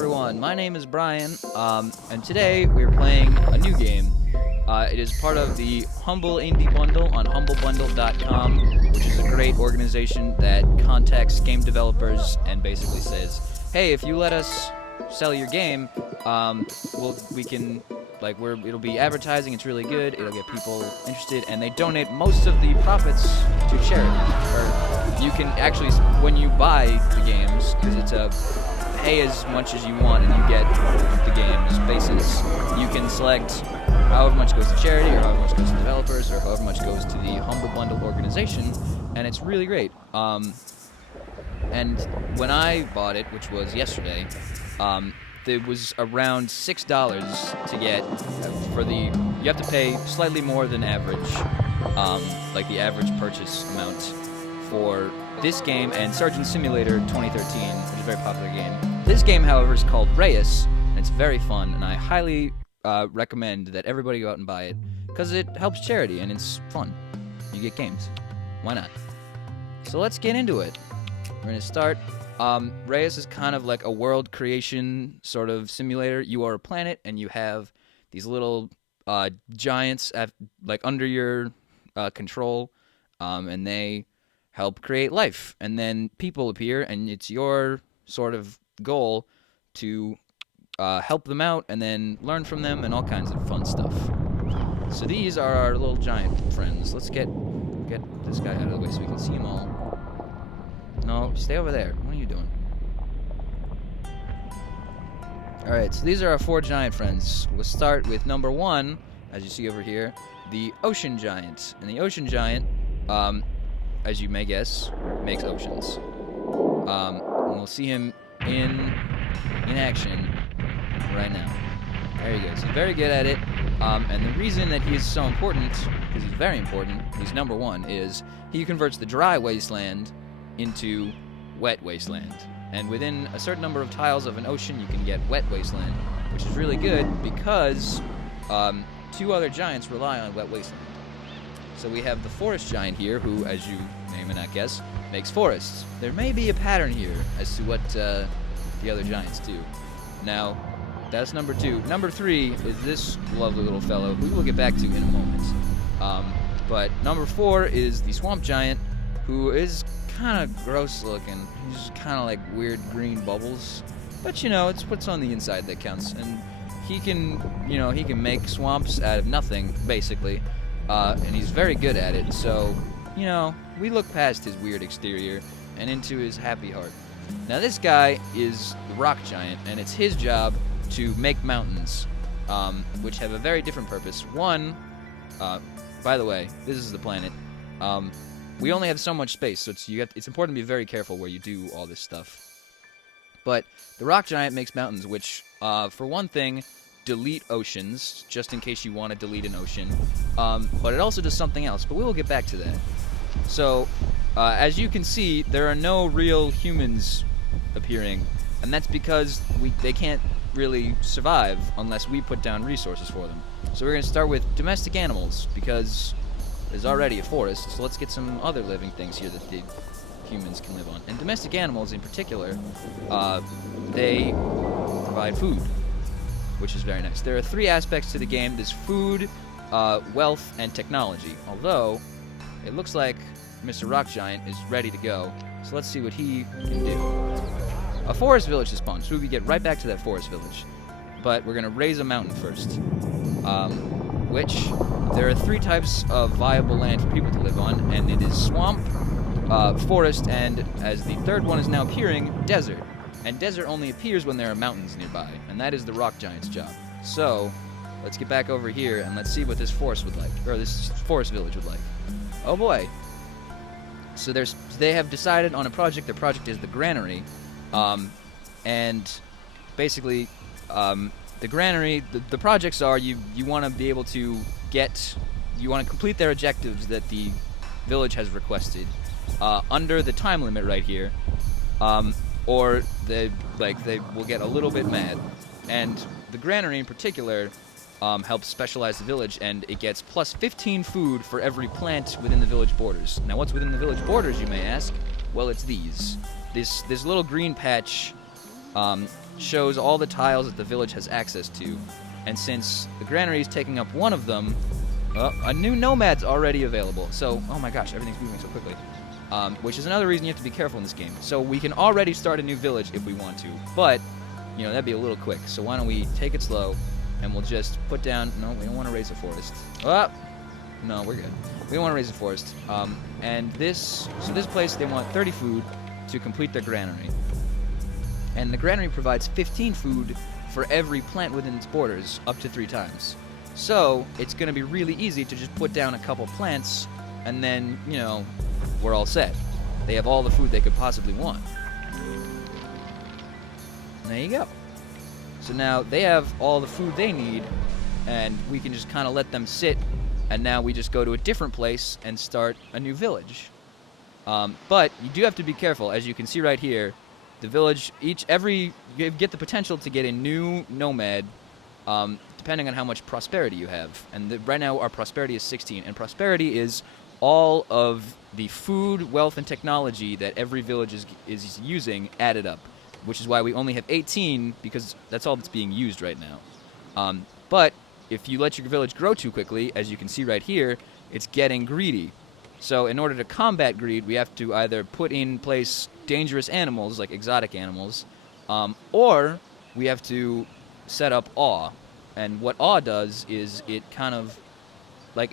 everyone, my name is Bryan, and today we're playing a new game. It is part of the Humble Indie Bundle on humblebundle.com, which is a great organization that contacts game developers and basically says, hey, if you let us sell your game, it'll be advertising, it's really good, it'll get people interested, and they donate most of the profits to charity. Or you can actually, when you buy the games, because it's a pay as much as you want and you get the game's basis, you can select however much goes to charity, or however much goes to developers, or however much goes to the Humble Bundle organization, and it's really great. And when I bought it, which was yesterday, it was around $6 to get you have to pay slightly more than average, like the average purchase amount for this game and Surgeon Simulator 2013, which is a very popular game. This game, however, is called Reus, and it's very fun, and I highly recommend that everybody go out and buy it, because it helps charity, and it's fun. You get games. Why not? So let's get into it. We're going to start. Reus is kind of like a world creation sort of simulator. You are a planet, and you have these little giants under your control, and they help create life. And then people appear, and it's your sort of goal to help them out and then learn from them and all kinds of fun stuff. So these are our little giant friends. Let's get this guy out of the way so we can see them all. No, stay over there. What are you doing? Alright, so these are our 4 giant friends. We'll start with number 1, as you see over here, the ocean giant. And the ocean giant, as you may guess, makes oceans. And we'll see him in action right now. There he goes. He's very good at it. And the reason that he is so important, because he's very important, he's number 1, is he converts the dry wasteland into wet wasteland. And within a certain number of tiles of an ocean, you can get wet wasteland, which is really good because 2 other giants rely on wet wasteland. So we have the forest giant here, who, as you may or may not guess, makes forests. There may be a pattern here as to what the other giants do. Now, that's number 2. Number 3 is this lovely little fellow, who we'll get back to in a moment. But number 4 is the swamp giant, who is kind of gross looking. He's kind of like weird green bubbles. But it's what's on the inside that counts. And he can make swamps out of nothing, basically. And he's very good at it. So, we look past his weird exterior and into his happy heart. Now this guy is the rock giant, and it's his job to make mountains, which have a very different purpose. One, by the way, this is the planet. We only have so much space, so it's important to be very careful where you do all this stuff. But the rock giant makes mountains, which, for one thing, delete oceans, just in case you want to delete an ocean. But it also does something else, but we will get back to that. So, as you can see, there are no real humans appearing, and that's because they can't really survive unless we put down resources for them. So we're going to start with domestic animals, because there's already a forest, so let's get some other living things here that the humans can live on. And domestic animals in particular, they provide food, which is very nice. There are 3 aspects to the game. There's food, wealth, and technology. Although, it looks like Mr. Rock Giant is ready to go, so let's see what he can do. A forest village has spawned, so we get right back to that forest village. But we're going to raise a mountain first. Which there are 3 types of viable land for people to live on, and it is swamp, forest, and as the 3rd one is now appearing, desert. And desert only appears when there are mountains nearby, and that is the rock giant's job. So, let's get back over here and let's see what this forest would like, or this forest village would like. Oh boy. So they have decided on a project. Their project is the granary, and basically, the granary, the projects are you want to be able to you want to complete their objectives that the village has requested under the time limit right here, or they will get a little bit mad. And the granary in particular helps specialize the village, and it gets plus 15 food for every plant within the village borders. Now what's within the village borders, you may ask? Well, it's these. This little green patch shows all the tiles that the village has access to. And since the granary is taking up one of them, a new nomad's already available. So, oh my gosh, everything's moving so quickly. Which is another reason you have to be careful in this game. So we can already start a new village if we want to, but, you know, that'd be a little quick. So why don't we take it slow, and we'll just put down, no, we don't want to raise a forest. No, we're good. We don't want to raise a forest. And this place, they want 30 food to complete their granary. And the granary provides 15 food for every plant within its borders, up to 3 times. So it's going to be really easy to just put down a couple plants, and then, you know, we're all set. They have all the food they could possibly want. And there you go. So now they have all the food they need, and we can just kind of let them sit, and now we just go to a different place and start a new village. But you do have to be careful. As you can see right here, the village, you get the potential to get a new nomad, depending on how much prosperity you have. And right now our prosperity is 16, and prosperity is all of the food, wealth, and technology that every village is using added up, which is why we only have 18, because that's all that's being used right now. But if you let your village grow too quickly, as you can see right here, it's getting greedy. So in order to combat greed, we have to either put in place dangerous animals, like exotic animals, or we have to set up awe. And what awe does is it kind of, like,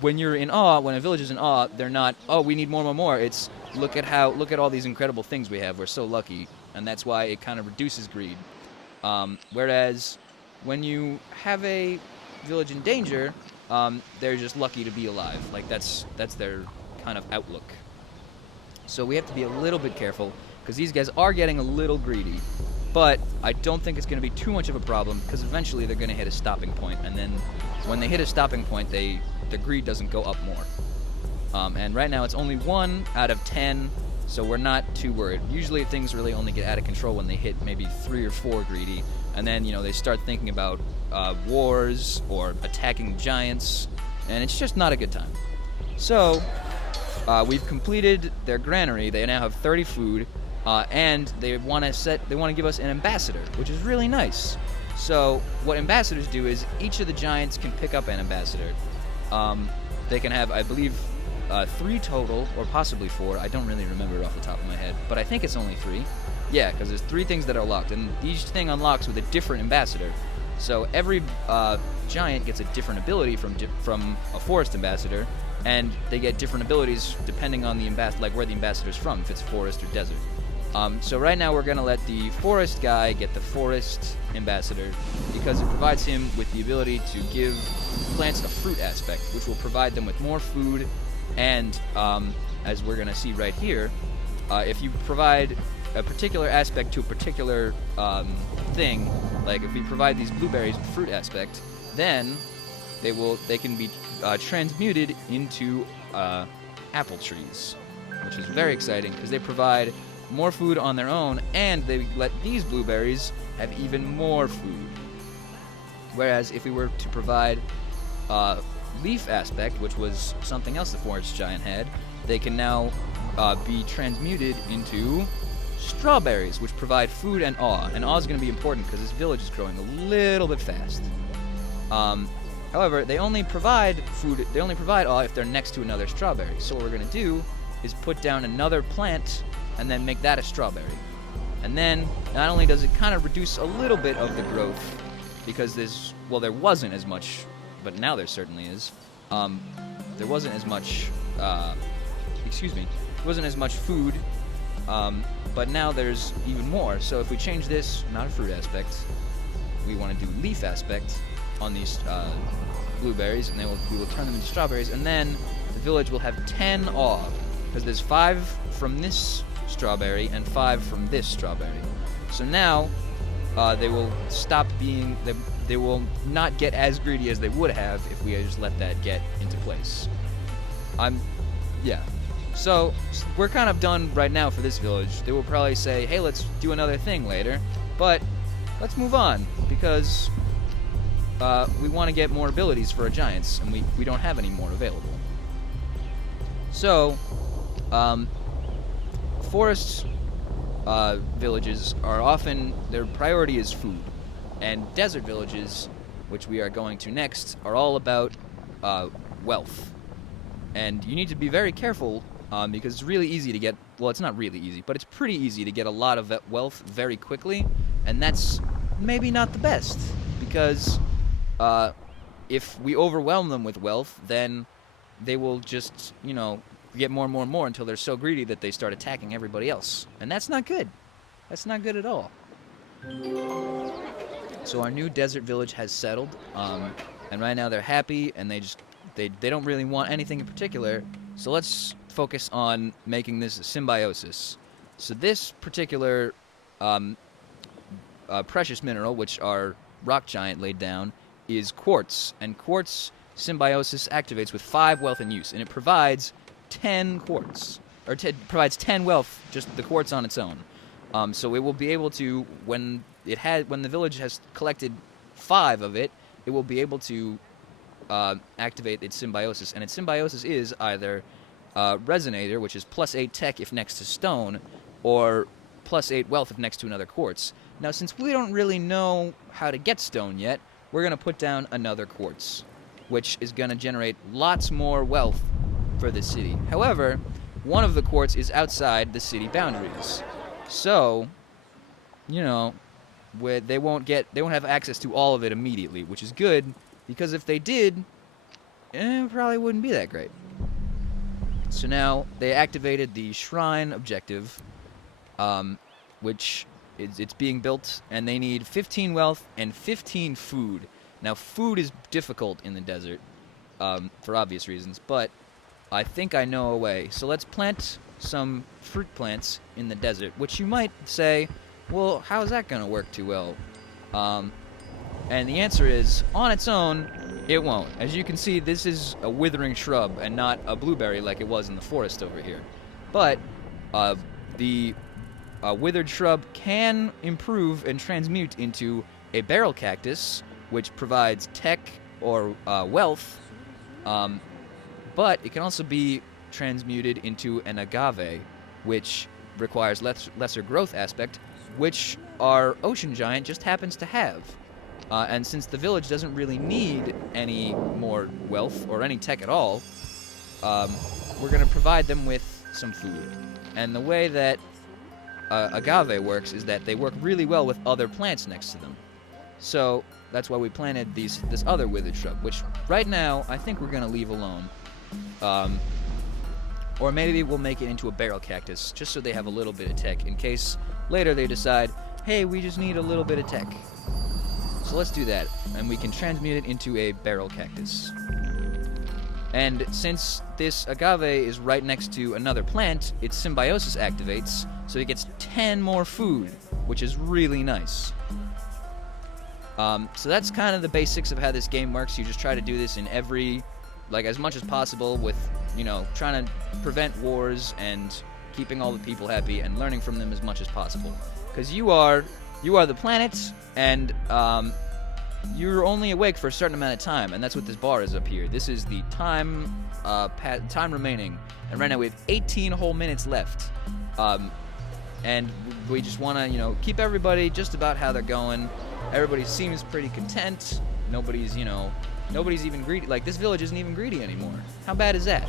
when you're in awe, when a village is in awe, they're not, oh, we need more. It's, look at all these incredible things we have. We're so lucky. And that's why it kind of reduces greed. Whereas when you have a village in danger, they're just lucky to be alive. Like, that's their kind of outlook. So we have to be a little bit careful, because these guys are getting a little greedy. But I don't think it's going to be too much of a problem, because eventually they're going to hit a stopping point, and then when they hit a stopping point, the greed doesn't go up more. And right now it's only 1 out of 10, so we're not too worried. Usually things really only get out of control when they hit maybe 3 or 4 greedy, and then, you know, they start thinking about wars or attacking giants, and it's just not a good time. So we've completed their granary. They now have 30 food. And they want to give us an ambassador, which is really nice. So what ambassadors do is each of the giants can pick up an ambassador. They can have, I believe, 3 total, or possibly 4. I don't really remember off the top of my head, but I think it's only 3. Yeah, because there's 3 things that are locked, and each thing unlocks with a different ambassador. So every giant gets a different ability from a forest ambassador, and they get different abilities depending on the like where the ambassador's from, if it's forest or desert. So right now we're going to let the forest guy get the forest ambassador, because it provides him with the ability to give plants a fruit aspect, which will provide them with more food. And as we're going to see right here, if you provide a particular aspect to a particular thing, like if we provide these blueberries with fruit aspect, then they can be transmuted into apple trees, which is very exciting, because they provide more food on their own, and they let these blueberries have even more food. Whereas if we were to provide leaf aspect, which was something else the forest giant had, they can now be transmuted into strawberries, which provide food and awe. And awe is going to be important because this village is growing a little bit fast. However, they only provide food, they only provide awe if they're next to another strawberry. So what we're going to do is put down another plant and then make that a strawberry. And then, not only does it kind of reduce a little bit of the growth, because there wasn't as much, but now there certainly is. There wasn't as much, wasn't as much food, but now there's even more. So if we change this, not a fruit aspect, we want to do leaf aspect on these blueberries, and we will turn them into strawberries, and then the village will have 10 awe, because there's 5 from this strawberry and 5 from this strawberry. So now they will stop being, they will not get as greedy as they would have if we had just let that get into place. Yeah. So we're kind of done right now for this village. They will probably say, hey, let's do another thing later, but let's move on, because we want to get more abilities for our giants, and we don't have any more available. So, forests villages are often, their priority is food. And desert villages, which we are going to next, are all about wealth. And you need to be very careful because it's really easy to get, well, it's not really easy, but it's pretty easy to get a lot of wealth very quickly. And that's maybe not the best because if we overwhelm them with wealth, then they will just, get more and more and more until they're so greedy that they start attacking everybody else. And that's not good. That's not good at all. So our new desert village has settled, and right now they're happy, and they don't really want anything in particular. So let's focus on making this a symbiosis. So this particular precious mineral, which our rock giant laid down, is quartz, and quartz symbiosis activates with 5 wealth in use, and it provides 10 quartz, or provides 10 wealth, just the quartz on its own. So it will be able to, when the village has collected 5 of it, it will be able to activate its symbiosis, and its symbiosis is either Resonator, which is +8 tech if next to stone, or +8 wealth if next to another quartz. Now, since we don't really know how to get stone yet, we're going to put down another quartz, which is going to generate lots more wealth for the city. However, one of the quartz is outside the city boundaries. So, they won't have access to all of it immediately, which is good, because if they did, it probably wouldn't be that great. So now they activated the shrine objective, which it's being built, and they need 15 wealth and 15 food. Now, food is difficult in the desert, for obvious reasons, but I think I know a way. So let's plant some fruit plants in the desert, which you might say, well, how is that going to work too well? And the answer is, on its own, it won't. As you can see, this is a withering shrub and not a blueberry like it was in the forest over here. But the withered shrub can improve and transmute into a barrel cactus, which provides tech or wealth, but it can also be transmuted into an agave, which requires lesser growth aspect, which our ocean giant just happens to have. And since the village doesn't really need any more wealth or any tech at all, we're going to provide them with some food. And the way that agave works is that they work really well with other plants next to them. So that's why we planted this other withered shrub, which right now I think we're going to leave alone. Or maybe we'll make it into a barrel cactus, just so they have a little bit of tech, in case later they decide, hey, we just need a little bit of tech. So let's do that, and we can transmute it into a barrel cactus. And since this agave is right next to another plant, its symbiosis activates, so it gets 10 more food, which is really nice. So that's kind of the basics of how this game works. You just try to do this in as much as possible with, trying to prevent wars and keeping all the people happy and learning from them as much as possible. Because you are the planet, and you're only awake for a certain amount of time, and that's what this bar is up here. This is the time remaining, and right now we have 18 whole minutes left. And we just want to, keep everybody just about how they're going. Everybody seems pretty content. Nobody's even greedy. Like, this village isn't even greedy anymore. How bad is that?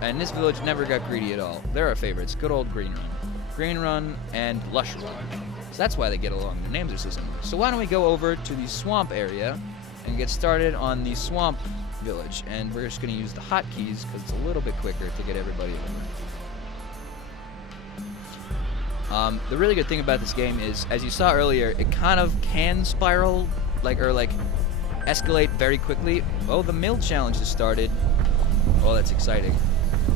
And this village never got greedy at all. They're our favorites. Good old Green Run. Green Run and Lush Run. So that's why they get along. Their names are so similar. So why don't we go over to the swamp area and get started on the swamp village. And we're just going to use the hotkeys because it's a little bit quicker to get everybody over. The really good thing about this game is, as you saw earlier, it kind of can spiral, escalate very quickly. Oh, the mill challenge has started. Oh, that's exciting.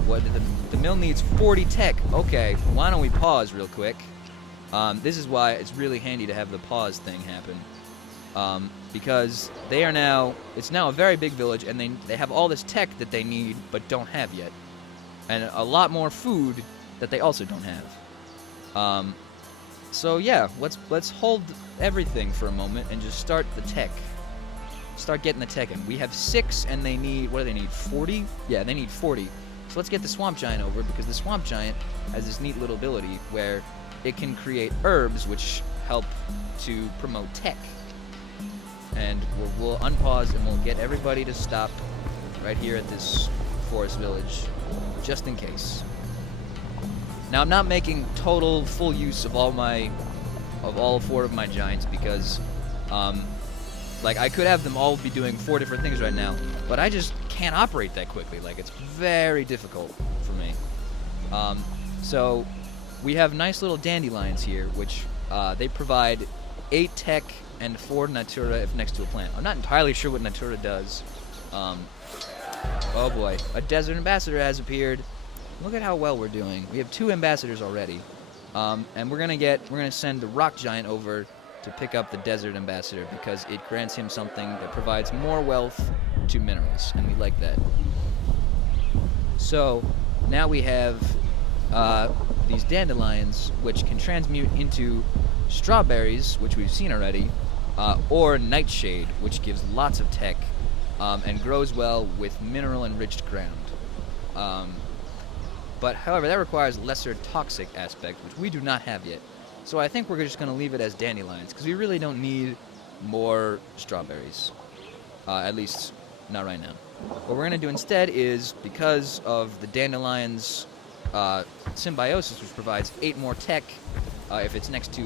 The mill needs 40 tech. Okay, why don't we pause real quick? This is why it's really handy to have the pause thing happen. Because it's now a very big village, and they have all this tech that they need but don't have yet. And a lot more food that they also don't have. So yeah, let's hold everything for a moment and just start the tech. Start getting the tech in. We have 6, and they need, what do they need, 40? Yeah, they need 40. So let's get the swamp giant over, because the swamp giant has this neat little ability where it can create herbs which help to promote tech. And we'll unpause and we'll get everybody to stop right here at this forest village, just in case. Now I'm not making total full use of all 4 of my giants, because like I could have them all be doing 4 different things right now, but I just can't operate that quickly. Like, it's very difficult for me. So we have nice little dandelions here, which they provide 8 tech and 4 natura if next to a plant. I'm not entirely sure what natura does. Oh boy, a desert ambassador has appeared. Look at how well we're doing. We have 2 ambassadors already. And we're gonna send the rock giant over to pick up the desert ambassador, because it grants him something that provides more wealth to minerals, and we like that. So now we have these dandelions, which can transmute into strawberries, which we've seen already, or nightshade, which gives lots of tech and grows well with mineral-enriched ground. But however, that requires lesser toxic aspect, which we do not have yet. So I think we're just going to leave it as dandelions, because we really don't need more strawberries. At least, not right now. What we're going to do instead is, because of the dandelions' symbiosis, which provides 8 more tech if it's next to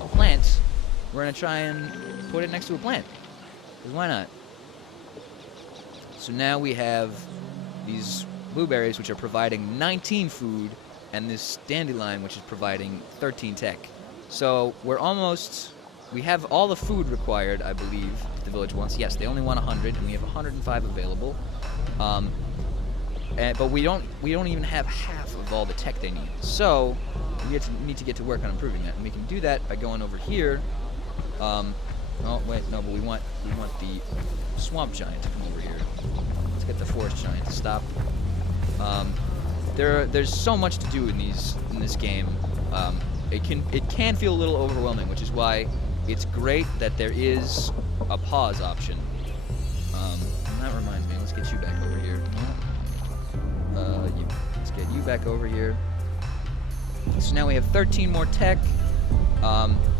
a plant, we're going to try and put it next to a plant. Because why not? So now we have these blueberries, which are providing 19 food, and this dandelion, which is providing 13 tech. So we have all the food required, I believe, that the village wants. Yes, they only want 100, and we have 105 available. But we don't even have half of all the tech they need. So we need to get to work on improving that, and we can do that by going over here. Oh wait, no, but we want the swamp giant to come over here. Let's get the forest giant to stop. There's so much to do in this game. It can feel a little overwhelming, which is why it's great that there is a pause option. And that reminds me, let's get you back over here. Let's get you back over here. So now we have 13 more tech.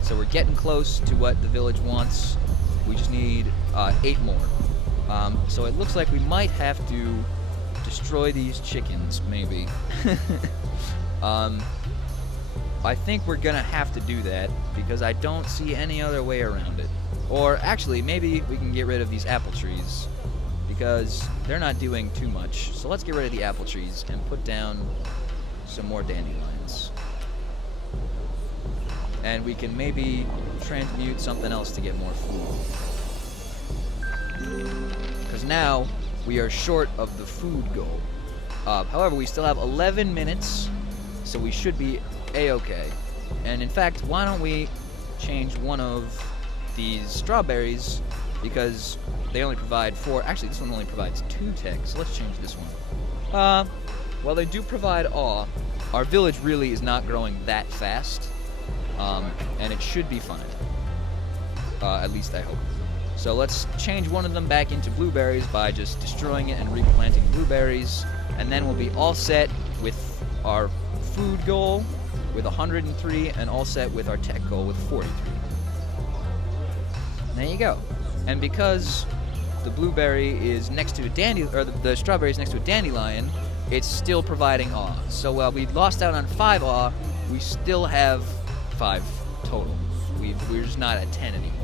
So we're getting close to what the village wants. We just need 8 more. So it looks like we might have to destroy these chickens, maybe. I think we're gonna have to do that, because I don't see any other way around it. Or actually, maybe we can get rid of these apple trees, because they're not doing too much. So let's get rid of the apple trees and put down some more dandelions. And we can maybe transmute something else to get more food. Because now we are short of the food goal. However, we still have 11 minutes, so we should be a-okay. And in fact, why don't we change one of these strawberries, because they only provide 4. Actually, this one only provides 2 tech, so let's change this one. While they do provide awe, our village really is not growing that fast, and it should be fine. At least I hope. So let's change one of them back into blueberries by just destroying it and replanting blueberries, and then we'll be all set with our food goal with 103, and all set with our tech goal with 43. There you go. And because the blueberry is next to a the strawberry is next to a dandelion, it's still providing awe. So while we lost out on 5 awe, we still have 5 total. We're just not at 10 anymore.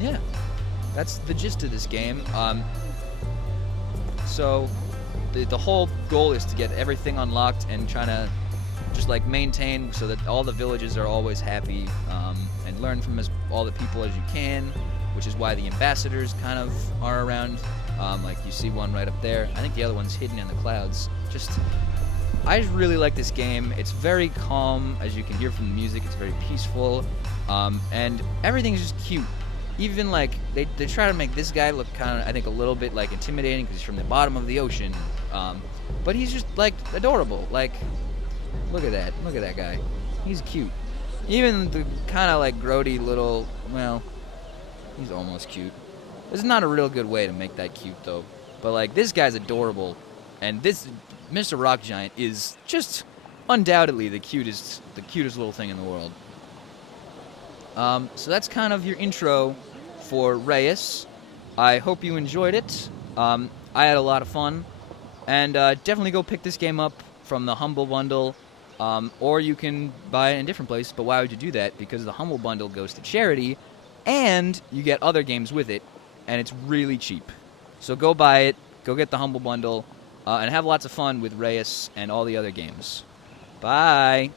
Yeah, that's the gist of this game. So the whole goal is to get everything unlocked and trying to just like maintain so that all the villages are always happy, and learn from all the people as you can, which is why the ambassadors kind of are around. Like you see one right up there. I think the other one's hidden in the clouds. I just really like this game. It's very calm, as you can hear from the music. It's very peaceful, and everything's just cute. Even like they try to make this guy look kind of, I think, a little bit like intimidating because he's from the bottom of the ocean, but he's just like adorable. Like, look at that guy. He's cute. Even the kind of like grody little, well, he's almost cute. This is not a real good way to make that cute though. But like this guy's adorable. And this Mr. Rock Giant is just undoubtedly the cutest little thing in the world. So that's kind of your intro for Reus. I hope you enjoyed it. I had a lot of fun. And definitely go pick this game up from the Humble Bundle. Or you can buy it in a different place. But why would you do that? Because the Humble Bundle goes to charity. And you get other games with it. And it's really cheap. So go buy it. Go get the Humble Bundle. And have lots of fun with Reus and all the other games. Bye.